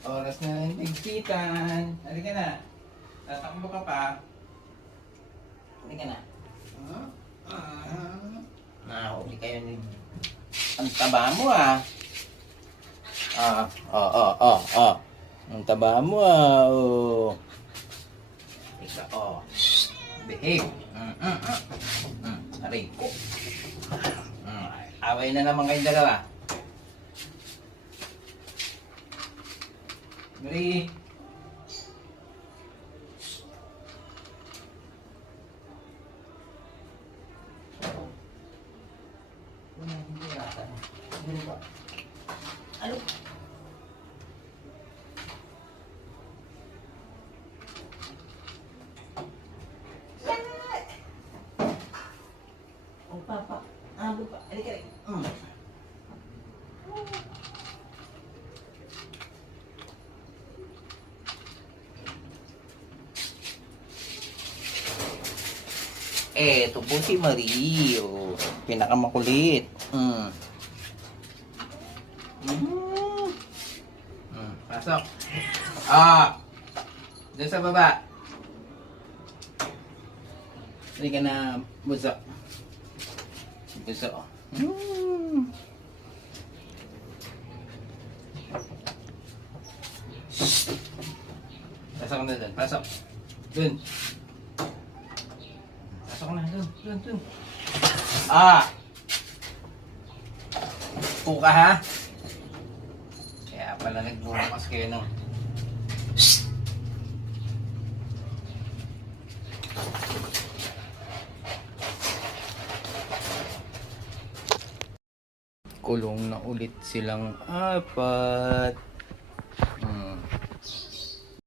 Oras na ng tigpitan. Halika na. Tatakbo ka pa. Halika na. Nahuli kayo ni... Ang taba mo ah. Ang taba mo ah. Oh. Ika oh. Behave. Aray ko. Away na naman kayong dalawa. Marie. Ano? Oh, papa. Ano pa? Halika rin. Ito po si Marie. Oh, pinakamakulit. Pasok. Doon sa baba. Hindi ka na buso. Buso. Pasok na doon. Pasok. Doon. Pasok na doon. Puka ha? Kaya pala nagbubukas kayo no. Kulong na ulit silang apat.